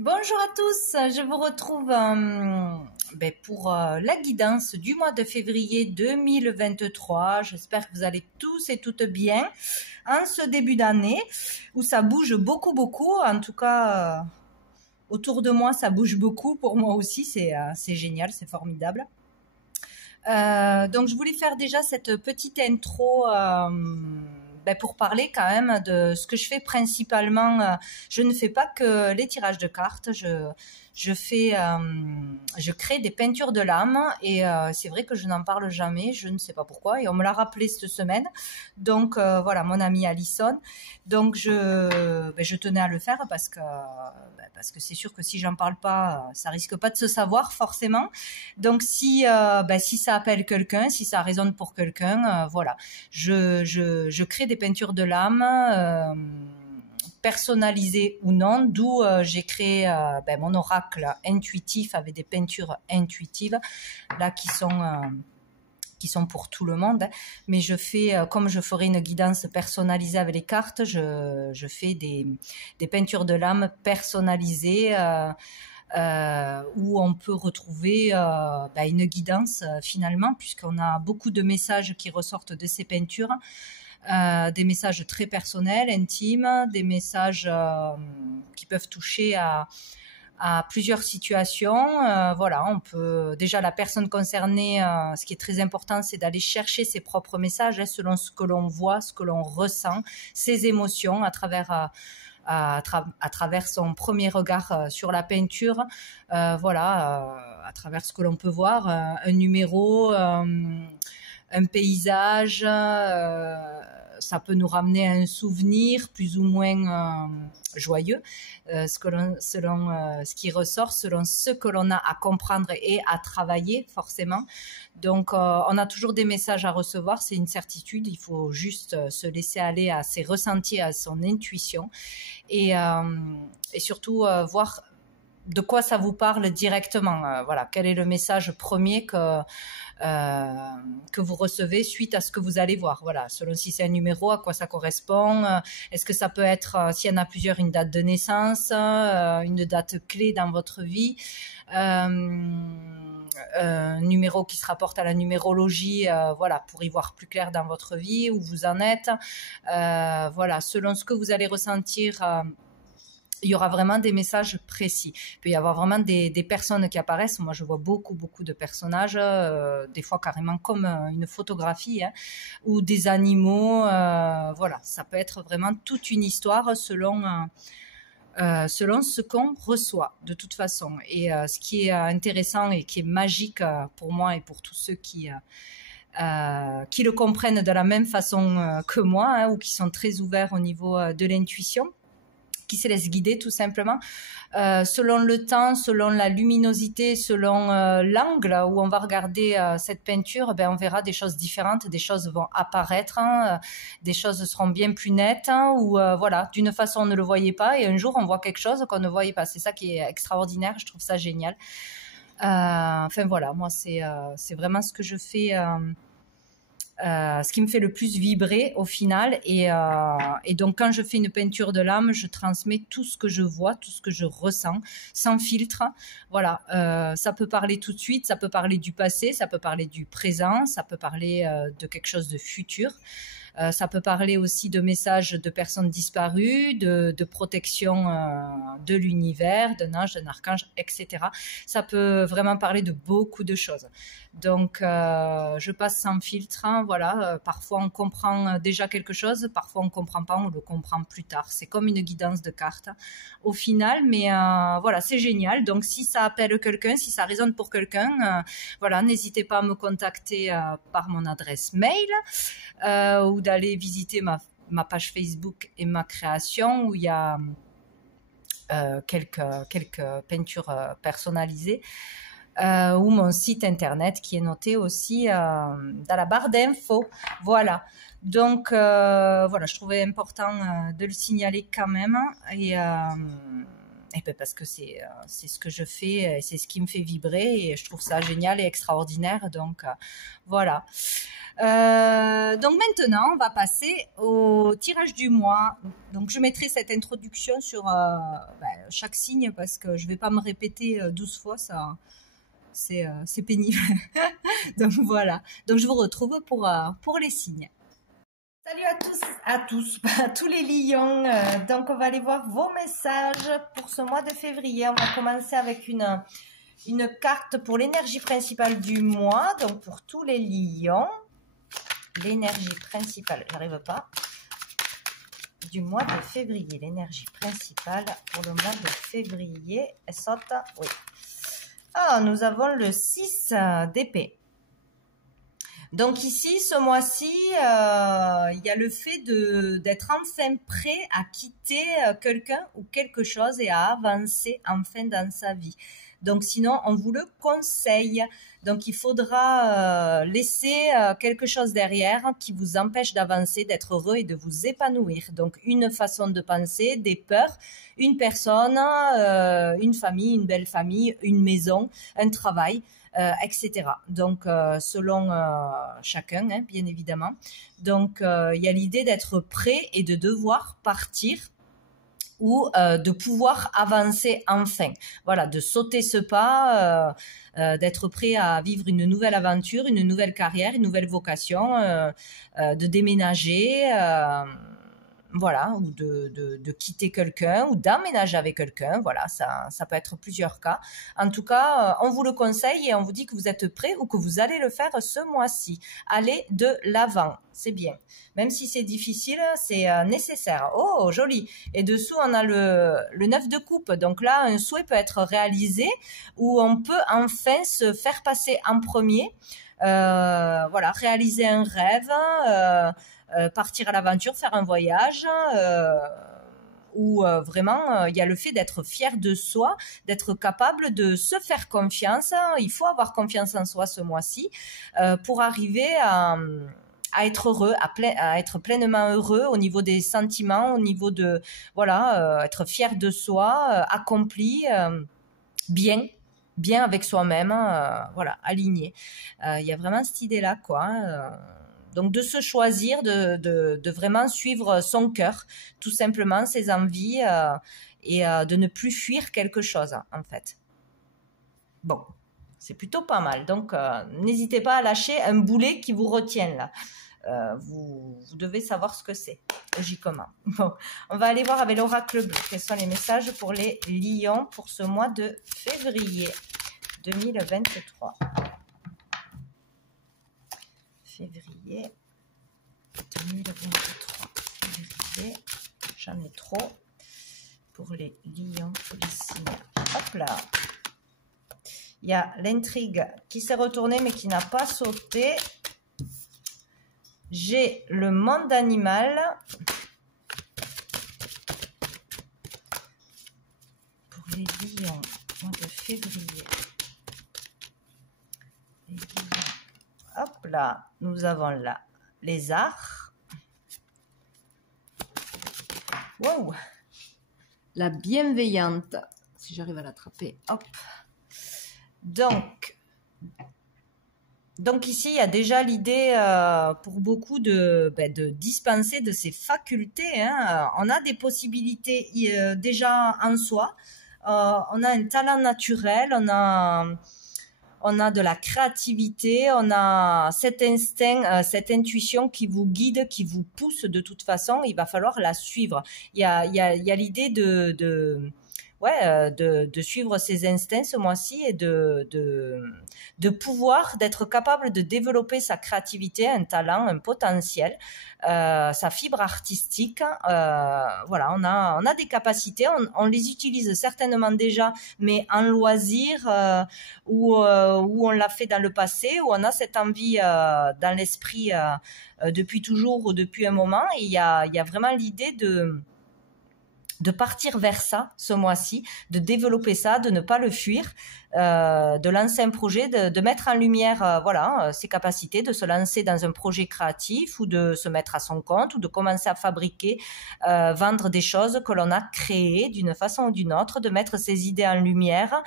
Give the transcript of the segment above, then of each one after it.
Bonjour à tous, je vous retrouve pour la guidance du mois de février 2023. J'espère que vous allez tous et toutes bien en ce début d'année où ça bouge beaucoup. En tout cas, autour de moi, ça bouge beaucoup. Pour moi aussi, c'est génial, c'est formidable. Donc, je voulais faire déjà cette petite intro pour parler quand même de ce que je fais principalement. Je ne fais pas que les tirages de cartes. Je crée des peintures de l'âme et c'est vrai que je n'en parle jamais. Je ne sais pas pourquoi et on me l'a rappelé cette semaine. Donc voilà, mon amie Alison. Donc je tenais à le faire parce que c'est sûr que si j'en parle pas, ça risque pas de se savoir forcément. Donc si ça appelle quelqu'un, si ça résonne pour quelqu'un, voilà, je crée des peintures de l'âme. Personnalisées ou non, d'où j'ai créé mon oracle intuitif avec des peintures intuitives là qui sont pour tout le monde, mais je fais comme je ferais une guidance personnalisée avec les cartes, je fais des peintures de l'âme personnalisées où on peut retrouver une guidance finalement, puisqu'on a beaucoup de messages qui ressortent de ces peintures. Des messages très personnels, intimes, des messages qui peuvent toucher à plusieurs situations. Voilà, on peut déjà la personne concernée, ce qui est très important, c'est d'aller chercher ses propres messages selon ce que l'on voit, ce que l'on ressent, ses émotions à travers son premier regard sur la peinture, à travers ce que l'on peut voir, un numéro, un paysage, ça peut nous ramener à un souvenir plus ou moins joyeux, selon ce qui ressort, selon ce que l'on a à comprendre et à travailler forcément. Donc on a toujours des messages à recevoir, c'est une certitude, il faut juste se laisser aller à ses ressentis, à son intuition et surtout voir de quoi ça vous parle directement. Voilà, quel est le message premier que vous recevez suite à ce que vous allez voir. Voilà, selon si c'est un numéro, à quoi ça correspond. Est-ce que ça peut être, s'il y en a plusieurs, une date de naissance, une date clé dans votre vie, un numéro qui se rapporte à la numérologie, pour y voir plus clair dans votre vie, où vous en êtes. Selon ce que vous allez ressentir, il y aura vraiment des messages précis. Il peut y avoir vraiment des personnes qui apparaissent. Moi, je vois beaucoup de personnages, des fois carrément comme une photographie, ou des animaux. Ça peut être vraiment toute une histoire selon ce qu'on reçoit de toute façon. Et ce qui est intéressant et qui est magique pour moi et pour tous ceux qui le comprennent de la même façon que moi, ou qui sont très ouverts au niveau de l'intuition, qui se laisse guider tout simplement, selon le temps, selon la luminosité, selon l'angle où on va regarder cette peinture, on verra des choses différentes, des choses vont apparaître, des choses seront bien plus nettes, ou d'une façon on ne le voyait pas et un jour on voit quelque chose qu'on ne voyait pas. C'est ça qui est extraordinaire, je trouve ça génial. Moi c'est vraiment ce que je fais, ce qui me fait le plus vibrer au final, et donc quand je fais une peinture de l'âme, je transmets tout ce que je vois, tout ce que je ressens, sans filtre. Voilà, ça peut parler tout de suite, ça peut parler du passé, ça peut parler du présent, ça peut parler de quelque chose de futur. Ça peut parler aussi de messages de personnes disparues, de protection de l'univers, d'un ange, d'un archange, etc. Ça peut vraiment parler de beaucoup de choses. Donc, je passe sans filtre. Parfois, on comprend déjà quelque chose, parfois, on ne comprend pas, on le comprend plus tard. C'est comme une guidance de cartes au final, mais c'est génial. Donc, si ça appelle quelqu'un, si ça résonne pour quelqu'un, n'hésitez pas à me contacter par mon adresse mail ou d'aller visiter ma page Facebook et ma création, où il y a quelques peintures personnalisées, ou mon site internet qui est noté aussi dans la barre d'infos. Voilà. Donc je trouvais important de le signaler quand même, Et ben parce que c'est ce que je fais, c'est ce qui me fait vibrer et je trouve ça génial et extraordinaire. Donc voilà. Donc maintenant, on va passer au tirage du mois. Donc je mettrai cette introduction sur chaque signe parce que je vais pas me répéter 12 fois, ça c'est pénible. Donc voilà. Donc je vous retrouve pour les signes. Salut à tous, à tous les lions. Donc on va aller voir vos messages pour ce mois de février. On va commencer avec une carte pour l'énergie principale du mois. Donc pour tous les lions, l'énergie principale, j'arrive pas, du mois de février. L'énergie principale pour le mois de février, elle saute, oui. Ah, nous avons le 6 d'épée. Donc ici, ce mois-ci, il y a le fait d'être enfin prêt à quitter quelqu'un ou quelque chose et à avancer enfin dans sa vie. Donc sinon, on vous le conseille. Donc il faudra laisser quelque chose derrière qui vous empêche d'avancer, d'être heureux et de vous épanouir. Donc une façon de penser, des peurs, une personne, une famille, une belle famille, une maison, un travail. Etc. Donc, selon chacun, hein, bien évidemment. Donc, il y a l'idée d'être prêt et de devoir partir ou de pouvoir avancer enfin. Voilà, de sauter ce pas, d'être prêt à vivre une nouvelle aventure, une nouvelle carrière, une nouvelle vocation, de déménager, voilà, ou de quitter quelqu'un ou d'emménager avec quelqu'un. Voilà, ça peut être plusieurs cas. En tout cas, on vous le conseille et on vous dit que vous êtes prêt ou que vous allez le faire ce mois-ci. Allez de l'avant, c'est bien. Même si c'est difficile, c'est nécessaire. Oh, joli. Et dessous, on a le 9 de coupe. Donc là, un souhait peut être réalisé où on peut enfin se faire passer en premier. Voilà, réaliser un rêve, partir à l'aventure, faire un voyage, où vraiment il y a le fait d'être fier de soi, d'être capable de se faire confiance. Il faut avoir confiance en soi ce mois-ci pour arriver à être heureux, à être pleinement heureux au niveau des sentiments, au niveau de voilà, être fier de soi, accompli, bien avec soi-même, voilà, aligné. Il y a vraiment cette idée-là, quoi. Donc de se choisir, de vraiment suivre son cœur, tout simplement ses envies et de ne plus fuir quelque chose en fait. Bon, c'est plutôt pas mal. Donc n'hésitez pas à lâcher un boulet qui vous retient là. Vous devez savoir ce que c'est, logiquement. Bon, on va aller voir avec l'oracle bleu quels sont les messages pour les lions pour ce mois de février 2023. Février 2023. Février, j'en ai trop pour les lions, pour les signes. Hop là. Il y a l'intrigue qui s'est retournée mais qui n'a pas sauté. J'ai le monde animal. Pour les lions, mois de février. Les lions. Hop là, nous avons là les arts. Wow, la bienveillante, si j'arrive à l'attraper, hop. Donc ici, il y a déjà l'idée pour beaucoup de dispenser de ses facultés. Hein. On a des possibilités déjà en soi. On a un talent naturel, on a de la créativité, on a cet instinct, cette intuition qui vous guide, qui vous pousse de toute façon. Il va falloir la suivre. Il y a l'idée de suivre ses instincts ce mois-ci et de pouvoir, d'être capable de développer sa créativité, un talent, un potentiel, sa fibre artistique. Voilà, on a des capacités, on les utilise certainement déjà, mais en loisir où on l'a fait dans le passé, où on a cette envie dans l'esprit depuis toujours ou depuis un moment. Et il y a vraiment l'idée de partir vers ça ce mois-ci, de développer ça, de ne pas le fuir, de lancer un projet, de mettre en lumière voilà, ses capacités, de se lancer dans un projet créatif ou de se mettre à son compte ou de commencer à fabriquer, vendre des choses que l'on a créées d'une façon ou d'une autre, de mettre ses idées en lumière.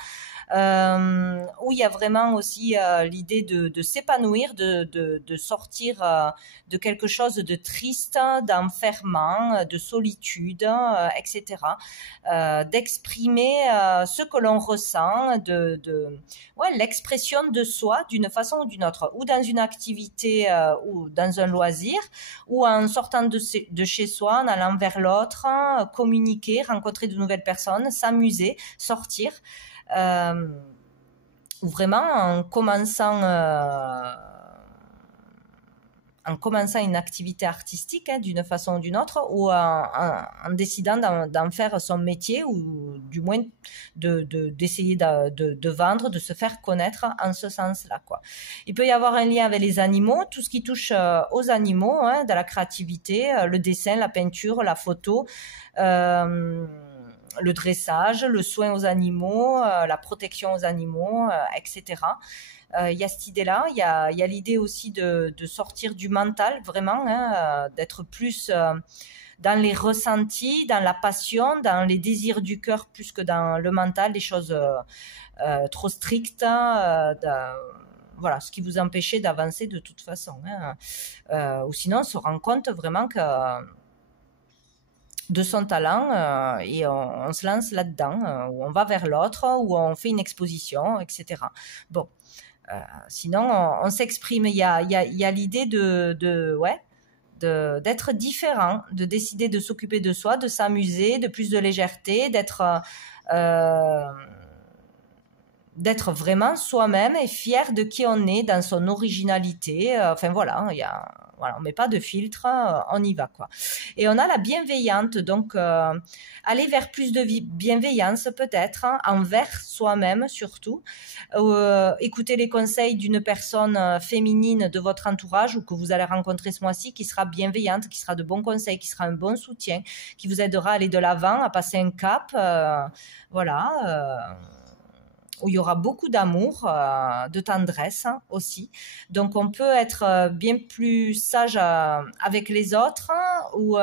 Où il y a vraiment aussi l'idée de s'épanouir, de sortir de quelque chose de triste, d'enfermement, de solitude, etc. D'exprimer ce que l'on ressent, ouais, l'expression de soi d'une façon ou d'une autre, ou dans une activité ou dans un loisir, ou en sortant de chez soi, en allant vers l'autre, communiquer, rencontrer de nouvelles personnes, s'amuser, sortir. Ou vraiment en commençant une activité artistique d'une façon ou d'une autre, ou en décidant d'en faire son métier, ou du moins d'essayer de vendre, de se faire connaître en ce sens-là, quoi. Il peut y avoir un lien avec les animaux, tout ce qui touche aux animaux, de la créativité, le dessin, la peinture, la photo, le dressage, le soin aux animaux, la protection aux animaux, etc. Il y a cette idée-là, il y a l'idée aussi de sortir du mental, vraiment, d'être plus dans les ressentis, dans la passion, dans les désirs du cœur, plus que dans le mental, des choses trop strictes, voilà, ce qui vous empêchait d'avancer de toute façon. Ou sinon, on se rend compte vraiment que de son talent et on se lance là-dedans, ou on va vers l'autre, ou on fait une exposition, etc. Bon, sinon on s'exprime. Il y a l'idée d'être différent, de décider de s'occuper de soi, de s'amuser, de plus de légèreté, d'être vraiment soi-même et fier de qui on est dans son originalité. Enfin voilà, on met pas de filtre, on y va, quoi. Et on a la bienveillante, donc aller vers plus de bienveillance peut-être, envers soi-même surtout. Écouter les conseils d'une personne féminine de votre entourage ou que vous allez rencontrer ce mois-ci, qui sera bienveillante, qui sera de bons conseils, qui sera un bon soutien, qui vous aidera à aller de l'avant, à passer un cap, où il y aura beaucoup d'amour, de tendresse aussi. Donc on peut être bien plus sage avec les autres, ou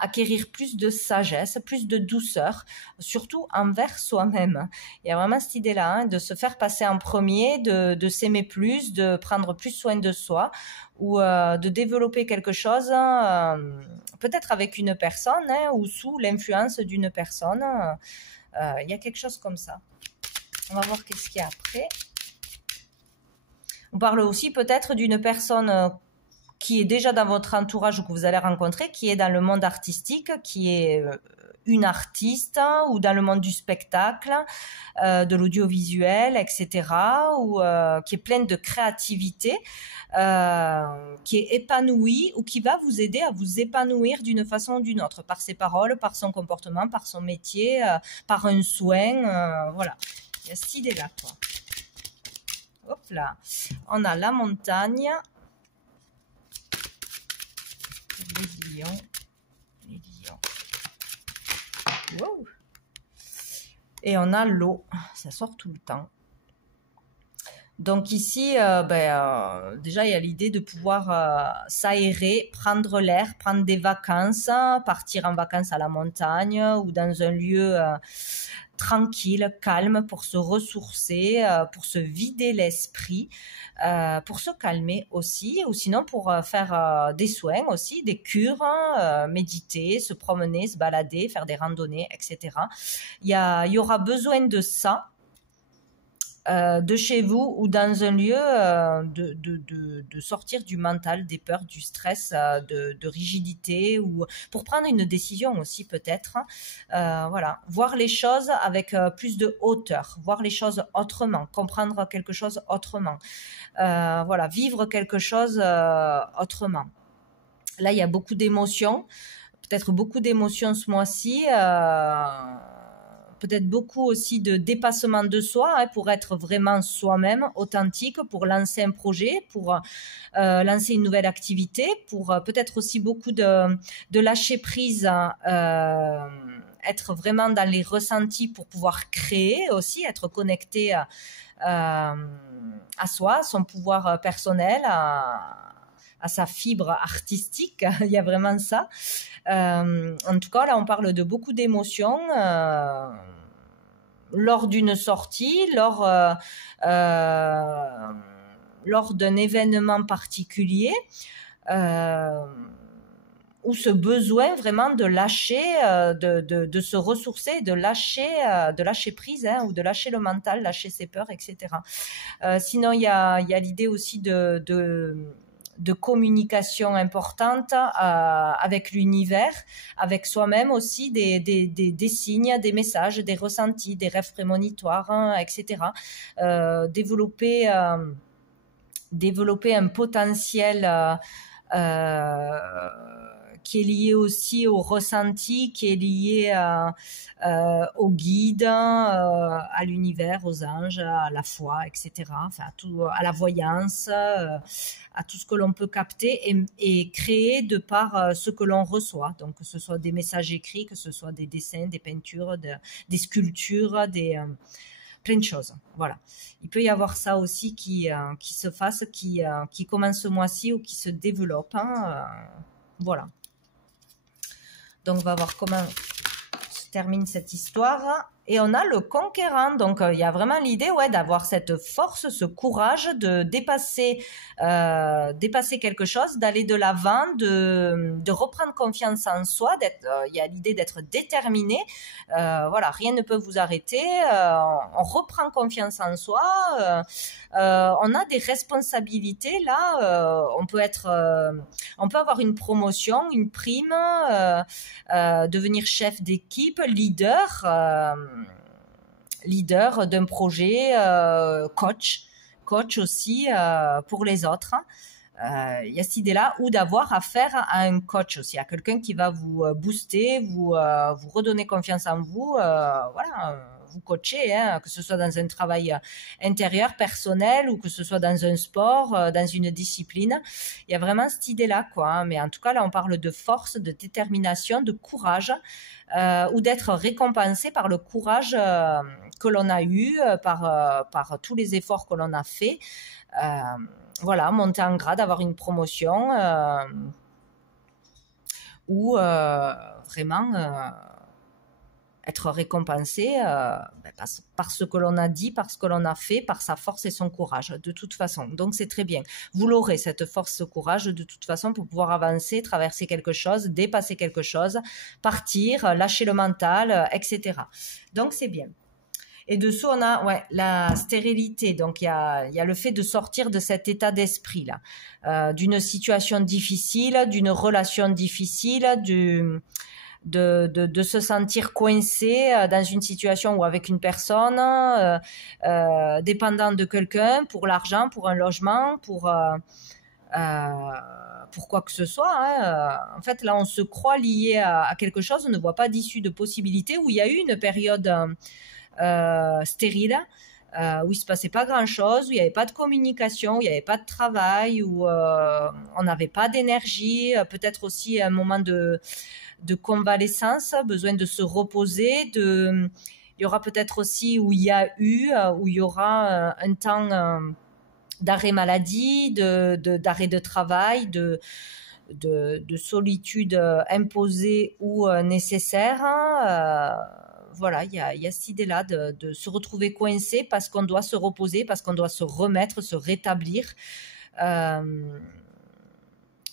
acquérir plus de sagesse, plus de douceur, surtout envers soi-même. Il y a vraiment cette idée-là, de se faire passer en premier, de s'aimer plus, de prendre plus soin de soi, ou de développer quelque chose, peut-être avec une personne, ou sous l'influence d'une personne. Il y a quelque chose comme ça. On va voir qu'est-ce qu'il y a après. On parle aussi peut-être d'une personne qui est déjà dans votre entourage ou que vous allez rencontrer, qui est dans le monde artistique, qui est une artiste, ou dans le monde du spectacle, de l'audiovisuel, etc., ou qui est pleine de créativité, qui est épanouie, ou qui va vous aider à vous épanouir d'une façon ou d'une autre, par ses paroles, par son comportement, par son métier, par un soin, voilà. Il y a cette idée-là, quoi. Hop là. On a la montagne, les lions. Wow. Et on a l'eau, ça sort tout le temps. Donc ici, déjà il y a l'idée de pouvoir s'aérer, prendre l'air, prendre des vacances, partir en vacances à la montagne ou dans un lieu tranquille, calme, pour se ressourcer, pour se vider l'esprit, pour se calmer aussi, ou sinon pour faire des soins aussi, des cures, méditer, se promener, se balader, faire des randonnées, etc. Il y aura besoin de ça, de chez vous ou dans un lieu, de sortir du mental, des peurs, du stress, de rigidité, ou pour prendre une décision aussi peut-être. Voilà, voir les choses avec plus de hauteur, voir les choses autrement, comprendre quelque chose autrement. Voilà, vivre quelque chose autrement. Là, il y a beaucoup d'émotions, peut-être beaucoup d'émotions ce mois-ci. peut-être beaucoup aussi de dépassement de soi, hein, pour être vraiment soi-même, authentique, pour lancer un projet, pour lancer une nouvelle activité, pour peut-être aussi beaucoup de lâcher prise, être vraiment dans les ressentis pour pouvoir créer aussi, être connecté à soi, son pouvoir personnel, à sa fibre artistique. Il y a vraiment ça. En tout cas, là, on parle de beaucoup d'émotions lors d'une sortie, lors d'un événement particulier, ou ce besoin vraiment de lâcher, de se ressourcer, de lâcher prise, hein, ou de lâcher le mental, lâcher ses peurs, etc. Sinon, il y a l'idée aussi de communication importante avec l'univers, avec soi-même aussi, des signes, des messages, des ressentis, des rêves prémonitoires, hein, etc. Développer un potentiel qui est lié aussi au ressenti, qui est lié au guide, à l'univers, aux anges, à la foi, etc. Enfin, à la voyance, à tout ce que l'on peut capter et créer de par ce que l'on reçoit. Donc, que ce soit des messages écrits, que ce soit des dessins, des peintures, des sculptures, plein de choses. Voilà. Il peut y avoir ça aussi qui se fasse, qui commence ce mois-ci ou qui se développe. Hein, voilà. Donc, on va voir comment se termine cette histoire. Et on a le conquérant. Donc, il y a vraiment l'idée, ouais, d'avoir cette force, ce courage de dépasser quelque chose, d'aller de l'avant, de reprendre confiance en soi. Il y a l'idée d'être déterminé. Voilà, rien ne peut vous arrêter. On reprend confiance en soi. On a des responsabilités là. On peut avoir une promotion, une prime, devenir chef d'équipe, leader d'un projet, coach aussi pour les autres. Il y a cette idée-là, ou d'avoir affaire à un coach aussi, à quelqu'un qui va vous booster, vous redonner confiance en vous, voilà, vous coacher, hein, que ce soit dans un travail intérieur, personnel, ou que ce soit dans un sport, dans une discipline. Il y a vraiment cette idée-là, quoi. Hein, mais en tout cas, là, on parle de force, de détermination, de courage, ou d'être récompensé par le courage que l'on a eu, par tous les efforts que l'on a fait. Voilà, monter en grade, avoir une promotion, ou vraiment être récompensé par ce que l'on a dit, par ce que l'on a fait, par sa force et son courage, de toute façon. Donc, c'est très bien. Vous l'aurez, cette force, ce courage, de toute façon, pour pouvoir avancer, traverser quelque chose, dépasser quelque chose, partir, lâcher le mental, etc. Donc, c'est bien. Et dessous, on a la stérilité. Donc, il y a le fait de sortir de cet état d'esprit-là, d'une situation difficile, d'une relation difficile, de se sentir coincé dans une situation ou avec une personne, dépendant de quelqu'un pour l'argent, pour un logement, pour quoi que ce soit. Hein. En fait, là, on se croit lié à quelque chose, on ne voit pas d'issue de possibilité, où il y a eu une période stérile, où il se passait pas grand-chose, où il n'y avait pas de communication, où il n'y avait pas de travail, où on n'avait pas d'énergie, peut-être aussi un moment de convalescence, besoin de se reposer, il y aura peut-être aussi où il y aura un temps d'arrêt maladie, d'arrêt de travail, de solitude imposée ou nécessaire. Voilà, il y a cette idée-là de se retrouver coincé parce qu'on doit se reposer, parce qu'on doit se remettre, se rétablir,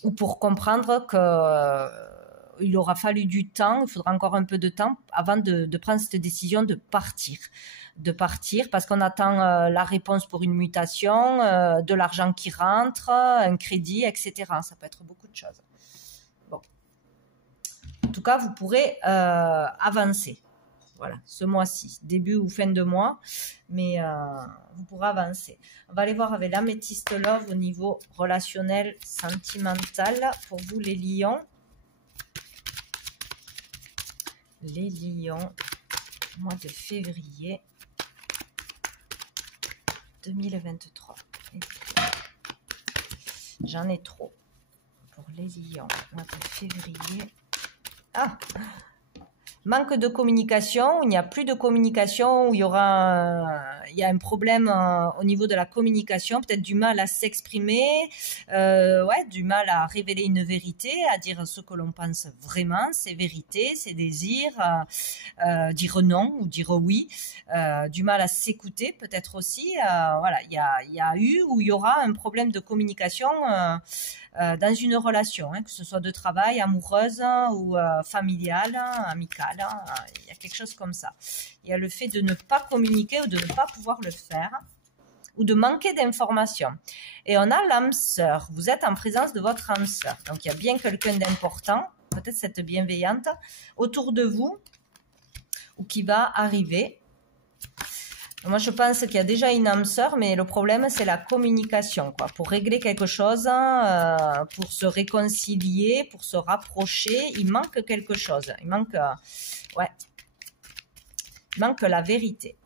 ou pour comprendre qu'il aura fallu du temps, il faudra encore un peu de temps avant de prendre cette décision de partir parce qu'on attend la réponse pour une mutation, de l'argent qui rentre, un crédit, etc. Ça peut être beaucoup de choses. Bon. En tout cas, vous pourrez avancer. Voilà, ce mois-ci, début ou fin de mois, mais vous pourrez avancer. On va aller voir avec l'améthyste love au niveau relationnel, sentimental, pour vous les lions. Les lions. mois de février 2023. J'en ai trop. Pour les lions, mois de février. Ah! Manque de communication, il n'y a plus de communication, où il y a un problème au niveau de la communication, peut-être du mal à s'exprimer, ouais, du mal à révéler une vérité, à dire ce que l'on pense vraiment, ses vérités, ses désirs, dire non ou dire oui, du mal à s'écouter peut-être aussi. Voilà, il y a eu ou il y aura un problème de communication dans une relation, hein, que ce soit de travail, amoureuse ou familiale, amicale, il y a quelque chose comme ça. Il y a le fait de ne pas communiquer ou de ne pas pouvoir le faire ou de manquer d'informations. Et on a l'âme sœur. Vous êtes en présence de votre âme sœur. Donc il y a bien quelqu'un d'important, peut-être cette bienveillante, autour de vous ou qui va arriver. Moi, je pense qu'il y a déjà une âme sœur, mais le problème, c'est la communication, quoi. Pour régler quelque chose, pour se réconcilier, pour se rapprocher, il manque quelque chose. Il manque, ouais, il manque la vérité.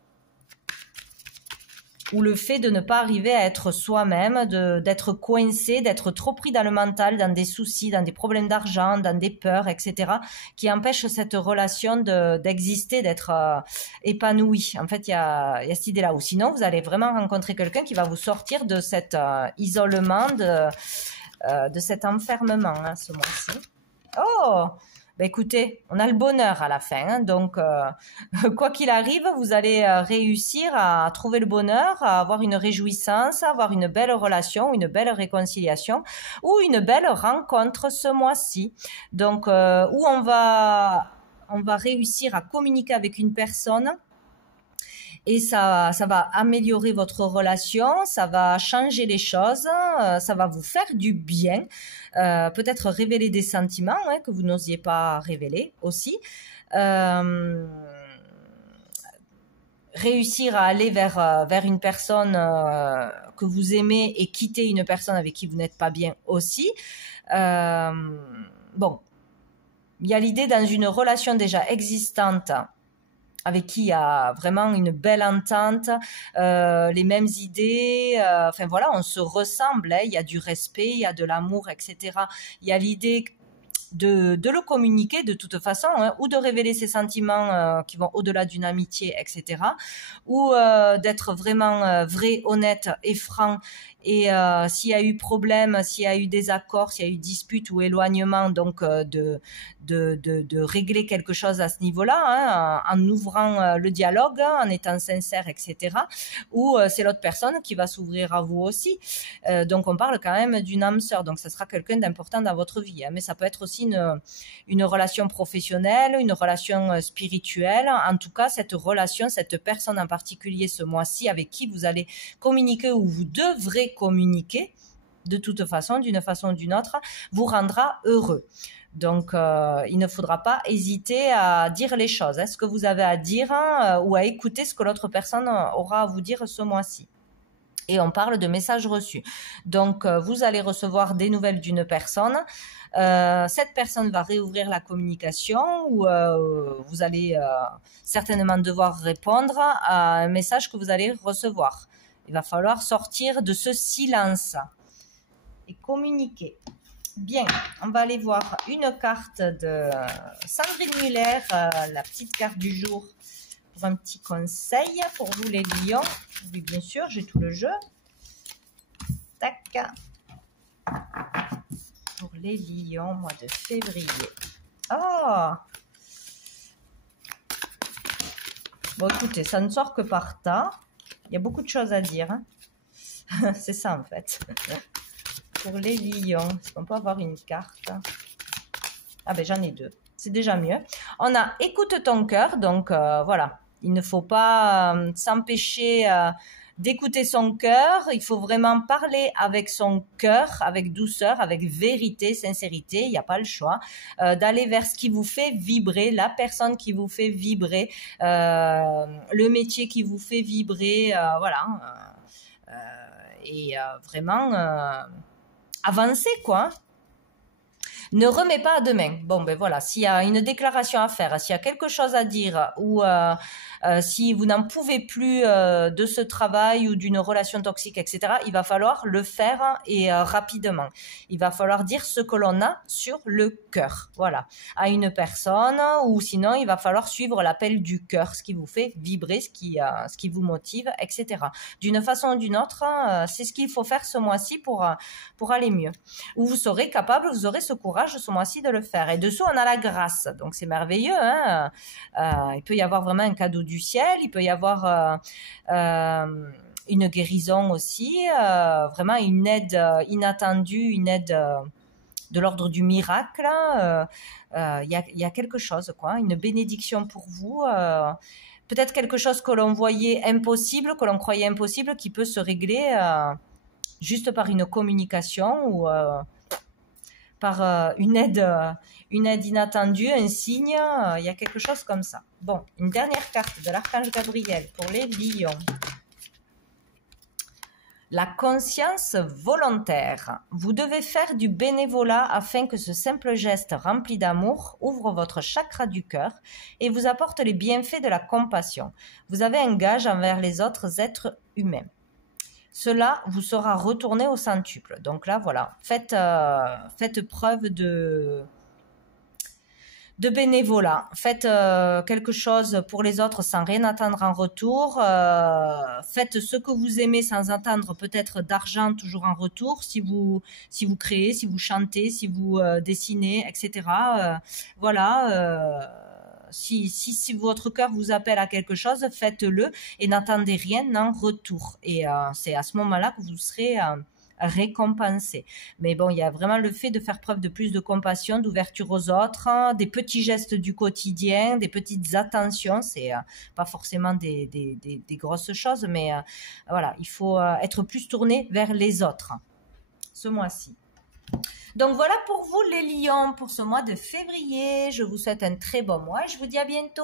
Ou le fait de ne pas arriver à être soi-même, d'être coincé, d'être trop pris dans le mental, dans des soucis, dans des problèmes d'argent, dans des peurs, etc., qui empêchent cette relation d'exister, d'être épanouie. En fait, il y a cette idée-là. Ou sinon, vous allez vraiment rencontrer quelqu'un qui va vous sortir de cet isolement, de cet enfermement, hein, ce mois-ci. Oh! Ben écoutez, on a le bonheur à la fin, hein, donc quoi qu'il arrive, vous allez réussir à trouver le bonheur, à avoir une réjouissance, à avoir une belle relation, une belle réconciliation ou une belle rencontre ce mois-ci. Donc où on va réussir à communiquer avec une personne. Et ça va améliorer votre relation, ça va changer les choses, ça va vous faire du bien, peut-être révéler des sentiments, hein, que vous n'osiez pas révéler aussi. Réussir à aller vers une personne que vous aimez et quitter une personne avec qui vous n'êtes pas bien aussi. Bon, il y a l'idée dans une relation déjà existante avec qui il y a vraiment une belle entente, les mêmes idées, enfin voilà, on se ressemble, hein, il y a du respect, il y a de l'amour, etc. Il y a l'idée de le communiquer de toute façon, hein, ou de révéler ses sentiments qui vont au-delà d'une amitié, etc. Ou d'être vraiment vrai, honnête et franc. Et s'il y a eu problème, s'il y a eu désaccord, s'il y a eu dispute ou éloignement, donc de régler quelque chose à ce niveau-là, hein, en ouvrant le dialogue, en étant sincère, etc. Ou c'est l'autre personne qui va s'ouvrir à vous aussi. Donc on parle quand même d'une âme sœur, donc ça sera quelqu'un d'important dans votre vie, hein, mais ça peut être aussi une relation professionnelle, une relation spirituelle. En tout cas, cette relation, cette personne en particulier ce mois-ci avec qui vous allez communiquer ou vous devrez communiquer, de toute façon, d'une façon ou d'une autre, vous rendra heureux. Donc, il ne faudra pas hésiter à dire les choses, hein, ce que vous avez à dire, hein, ou à écouter ce que l'autre personne aura à vous dire ce mois-ci. Et on parle de messages reçus. Donc, vous allez recevoir des nouvelles d'une personne. Cette personne va réouvrir la communication ou vous allez certainement devoir répondre à un message que vous allez recevoir. Il va falloir sortir de ce silence et communiquer. Bien, on va aller voir une carte de Sandrine Muller, la petite carte du jour, pour un petit conseil pour vous les lions. Oui, bien sûr, j'ai tout le jeu. Tac. Pour les lions, mois de février. Oh! Bon, écoutez, ça ne sort que par tas. Il y a beaucoup de choses à dire. Hein. C'est ça, en fait. Pour les lions, est-ce qu'on peut avoir une carte? Ah ben, j'en ai deux. C'est déjà mieux. On a « Écoute ton cœur ». Donc, voilà. Il ne faut pas s'empêcher d'écouter son cœur. Il faut vraiment parler avec son cœur, avec douceur, avec vérité, sincérité. Il n'y a pas le choix. D'aller vers ce qui vous fait vibrer, la personne qui vous fait vibrer, le métier qui vous fait vibrer, voilà. Et vraiment avancer, quoi. Ne remets pas à demain. Bon, ben voilà, s'il y a une déclaration à faire, s'il y a quelque chose à dire ou si vous n'en pouvez plus de ce travail ou d'une relation toxique, etc., il va falloir le faire et rapidement. Il va falloir dire ce que l'on a sur le cœur, voilà, à une personne, ou sinon il va falloir suivre l'appel du cœur, ce qui vous fait vibrer, ce qui vous motive, etc. D'une façon ou d'une autre, c'est ce qu'il faut faire ce mois-ci pour aller mieux. Où vous serez capable, vous aurez ce courage ce mois-ci de le faire. Et dessous, on a la grâce. Donc, c'est merveilleux. Hein, il peut y avoir vraiment un cadeau du ciel. Il peut y avoir une guérison aussi. Vraiment une aide inattendue, une aide de l'ordre du miracle. Il y a quelque chose, quoi. Une bénédiction pour vous. Peut-être quelque chose que l'on voyait impossible, que l'on croyait impossible, qui peut se régler juste par une communication ou par une aide inattendue, un signe, il y a quelque chose comme ça. Bon, une dernière carte de l'archange Gabriel pour les lions. La conscience volontaire. Vous devez faire du bénévolat afin que ce simple geste rempli d'amour ouvre votre chakra du cœur et vous apporte les bienfaits de la compassion. Vous avez un gage envers les autres êtres humains. Cela vous sera retourné au centuple. Donc là, voilà, faites preuve de bénévolat. Faites quelque chose pour les autres sans rien attendre en retour. Faites ce que vous aimez sans attendre peut-être d'argent toujours en retour. Si vous créez, si vous chantez, si vous dessinez, etc. Voilà. Si votre cœur vous appelle à quelque chose, faites-le et n'attendez rien en retour. Et c'est à ce moment-là que vous serez récompensé. Mais bon, il y a vraiment le fait de faire preuve de plus de compassion, d'ouverture aux autres, hein, des petits gestes du quotidien, des petites attentions. C'est pas forcément des grosses choses, mais voilà, il faut être plus tourné vers les autres ce mois-ci. Donc voilà pour vous les lions pour ce mois de février. Je vous souhaite un très bon mois et je vous dis à bientôt.